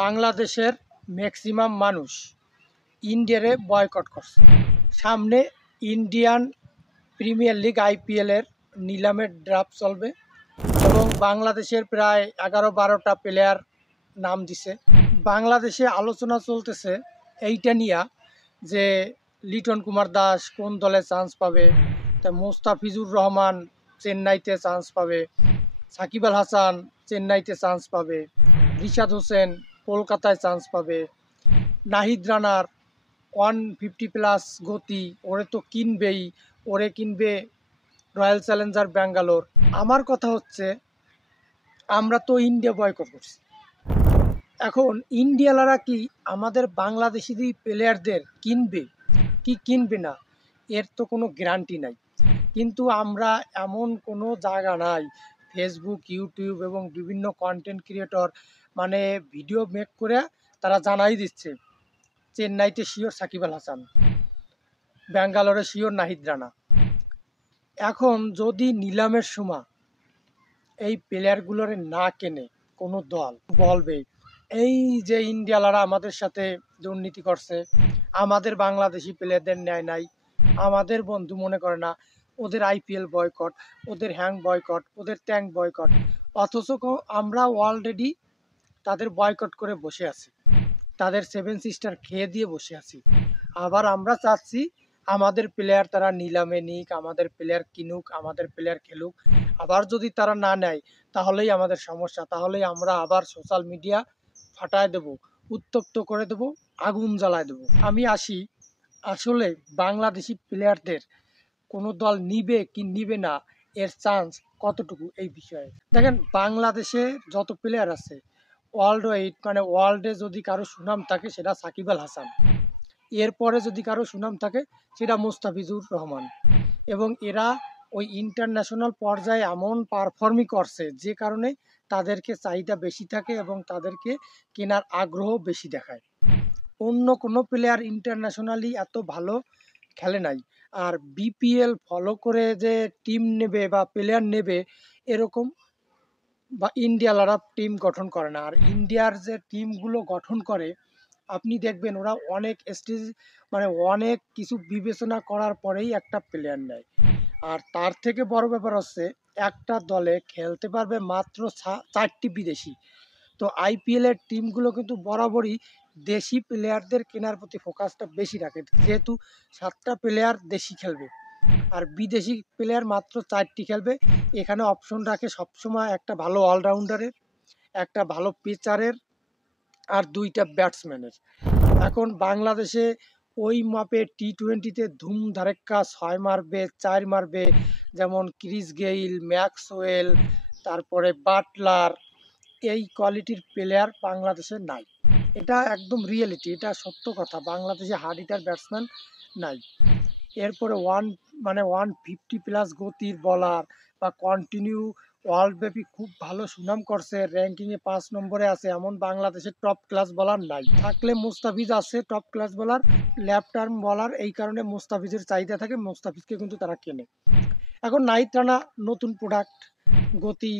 বাংলাদেশের ম্যাক্সিমাম মানুষ ইন্ডিয়ারে বয়কট করছে। সামনে ইন্ডিয়ান প্রিমিয়ার লিগ আইপিএলের নিলামের ড্রাফট চলবে এবং বাংলাদেশের প্রায় 11-12টা প্লেয়ার নাম দিছে। বাংলাদেশে আলোচনা চলতেছে এইটা নিয়ে যে লিটন কুমার দাস কোন দলে চান্স পাবে, তা মোস্তাফিজুর রহমান চেন্নাইতে চান্স পাবে, সাকিব আল হাসান চেন্নাইতে চান্স পাবে, রিশাদ হোসেন কলকাতায় চান্স পাবে, নাহিদ রানার 150+ গতি, ওরে তো কিনবেই, ওরে কিনবে রয়্যাল চ্যালেঞ্জার ব্যাঙ্গালোর। আমার কথা হচ্ছে আমরা তো ইন্ডিয়া বয়কট করছি, এখন ইন্ডিয়ালারা কি আমাদের বাংলাদেশি প্লেয়ারদের কিনবে কি কিনবে না এর তো কোনো গ্যারান্টি নাই। কিন্তু আমরা এমন কোনো জায়গা নাই, ফেসবুক, ইউটিউব এবং বিভিন্ন কন্টেন্ট ক্রিয়েটর মানে ভিডিও মেক করে তারা জানাই দিচ্ছে চেন্নাইতে শিওর সাকিব আল হাসান, ব্যাঙ্গালোরে শিওর নাহিদ রানা। এখন যদি নিলামের সময় এই প্লেয়ারগুলোর না কেনে কোনো দল, বলবে এই যে ইন্ডিয়ালারা আমাদের সাথে দুর্নীতি করছে, আমাদের বাংলাদেশি প্লেয়ারদের নেয় নাই, আমাদের বন্ধু মনে করে না, ওদের আইপিএল বয়কট, ওদের হ্যাং বয়কট, ওদের ট্যাঙ্ক বয়কট। অথচ আমরা অলরেডি তাদের বয়কট করে বসে আছি, তাদের 7 সিস্টার খেয়ে দিয়ে বসে আছি। আবার আমরা চাচ্ছি আমাদের প্লেয়ার তারা নিলামে নিক, আমাদের প্লেয়ার কিনুক, আমাদের প্লেয়ার খেলুক। আবার যদি তারা না নেয় তাহলেই আমাদের সমস্যা, তাহলেই আমরা আবার সোশ্যাল মিডিয়া ফাটায় দেব, উত্তপ্ত করে দেব, আগুন জ্বালায় দেব। আমি আসি আসলে বাংলাদেশি প্লেয়ারদের কোনো দল নিবে কি নিবে না এর চান্স কতটুকু এই বিষয়ে দেখেন। বাংলাদেশে যত প্লেয়ার আছে ওয়ার্ল্ড ওয়াইড মানে ওয়ার্ল্ডে যদি কারো সুনাম থাকে সেটা সাকিব আল হাসান, এরপরে যদি কারো সুনাম থাকে সেটা মোস্তাফিজুর রহমান। এবং এরা ওই ইন্টারন্যাশনাল পর্যায়ে এমন পারফর্মই করছে যে কারণে তাদেরকে চাহিদা বেশি থাকে এবং তাদেরকে কেনার আগ্রহ বেশি দেখায়। অন্য কোনো প্লেয়ার ইন্টারন্যাশনালি এত ভালো খেলে নাই। আর বিপিএল ফলো করে যে টিম নেবে বা প্লেয়ার নেবে এরকম বা ইন্ডিয়ালারা টিম গঠন করে না। আর ইন্ডিয়ার যে টিমগুলো গঠন করে আপনি দেখবেন ওরা অনেক স্টেজ মানে অনেক কিছু বিবেচনা করার পরেই একটা প্লেয়ার নেয়। আর তার থেকে বড় ব্যাপার হচ্ছে একটা দলে খেলতে পারবে মাত্র 4টি বিদেশি। তো আইপিএলের টিমগুলো কিন্তু বরাবরই দেশি প্লেয়ারদের কেনার প্রতি ফোকাসটা বেশি রাখে, যেহেতু 7টা প্লেয়ার দেশি খেলবে আর বিদেশি প্লেয়ার মাত্র 4টি খেলবে। এখানে অপশন রাখে সবসময় একটা ভালো অলরাউন্ডারের, একটা ভালো পিচারের আর 2টা ব্যাটসম্যানের। এখন বাংলাদেশে ওই মাপে টি-20তে ধুম ধারেক্কা 6 মারবে, 4 মারবে, যেমন ক্রিস গেইল, ম্যাক্সওয়েল, তারপরে বাটলার, এই কোয়ালিটির প্লেয়ার বাংলাদেশে নাই। এটা একদম রিয়েলিটি, এটা সত্য কথা, বাংলাদেশে হার্ড হিটার ব্যাটসম্যান নাই। এরপরে 150+ গতির বলার বা কন্টিনিউ ওয়ার্ল্ডব্যাপী খুব ভালো সুনাম করছে, র্যাঙ্কিংয়ে 5 নম্বরে আছে এমন বাংলাদেশের টপ ক্লাস বলার নাই। থাকলে মুস্তাফিজ আছে টপ ক্লাস বলার, লেফট আর্ম বলার, এই কারণে মুস্তাফিজের চাহিদা থাকে, মুস্তাফিজকে কিন্তু তারা কেনে। এখন নাহিদ রানা নতুন প্রোডাক্ট, গতি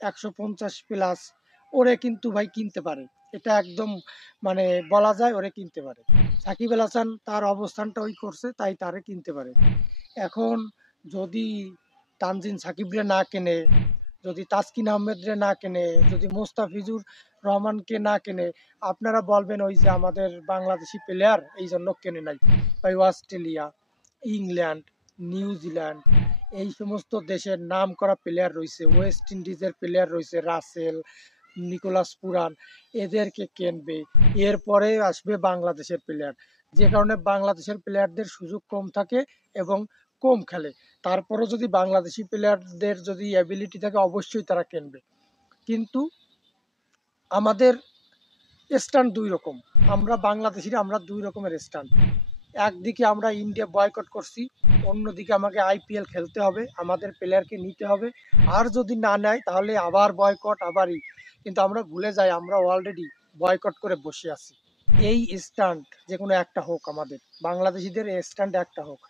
150+, ওরে কিন্তু ভাই কিনতে পারে, এটা একদম মানে বলা যায় ওরে কিনতে পারে। সাকিব আল হাসান তার অবস্থানটা ওই করছে তাই তারে কিনতে পারে। এখন যদি তানজিন সাকিবরে না কেনে, যদি তাসকিন আহমেদরে না কেনে, যদি মোস্তাফিজুর রহমানকে না কেনে, আপনারা বলবেন ওই যে আমাদের বাংলাদেশি প্লেয়ার এই জন্য কেনে নাই। ভাই অস্ট্রেলিয়া, ইংল্যান্ড, নিউজিল্যান্ড এই সমস্ত দেশের নাম করা প্লেয়ার রয়েছে, ওয়েস্ট ইন্ডিজের প্লেয়ার রয়েছে, রাসেল, নিকোলাস পুরান, এদেরকে কেনবে, এরপরে আসবে বাংলাদেশের প্লেয়ার। যে কারণে বাংলাদেশের প্লেয়ারদের সুযোগ কম থাকে এবং কম খেলে। তারপরও যদি বাংলাদেশি প্লেয়ারদের যদি অ্যাবিলিটি থাকে অবশ্যই তারা কিনবে। কিন্তু আমাদের স্ট্যান্ড 2 রকম, আমরা বাংলাদেশিরা আমরা 2 রকমের স্ট্যান্ড। একদিকে আমরা ইন্ডিয়া বয়কট করছি, অন্যদিকে আমাকে আইপিএল খেলতে হবে, আমাদের প্লেয়ারকে নিতে হবে, আর যদি না নেয় তাহলে আবার বয়কট আবারই। কিন্তু আমরা ভুলে যাই আমরা অলরেডি বয়কট করে বসে আছি। এই স্ট্যান্ড যে কোনো একটা হোক, আমাদের বাংলাদেশিদের এই স্ট্যান্ড একটা হোক,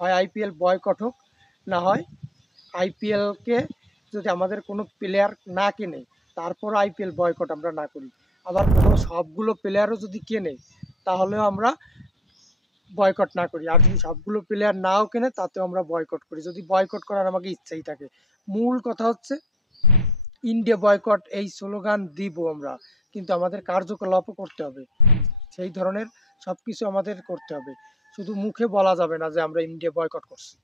হয় আইপিএল বয়কট হোক, না হয় আইপিএলকে যদি আমাদের কোনো প্লেয়ার না কেনে তারপর আইপিএল বয়কট আমরা না করি। আবার কোনো সবগুলো প্লেয়ারও যদি কেনে তাহলেও আমরা বয়কট না করি, আর যদি সবগুলো প্লেয়ার নাও কেনে তাতেও আমরা বয়কট করি, যদি বয়কট করার আমাকে ইচ্ছাই থাকে। মূল কথা হচ্ছে ইন্ডিয়া বয়কট এই স্লোগান দিব আমরা, কিন্তু আমাদের কার্যকলাপও করতে হবে, সেই ধরনের সব কিছু আমাদের করতে হবে, শুধু মুখে বলা যাবে না যে আমরা ইন্ডিয়া বয়কট করছি।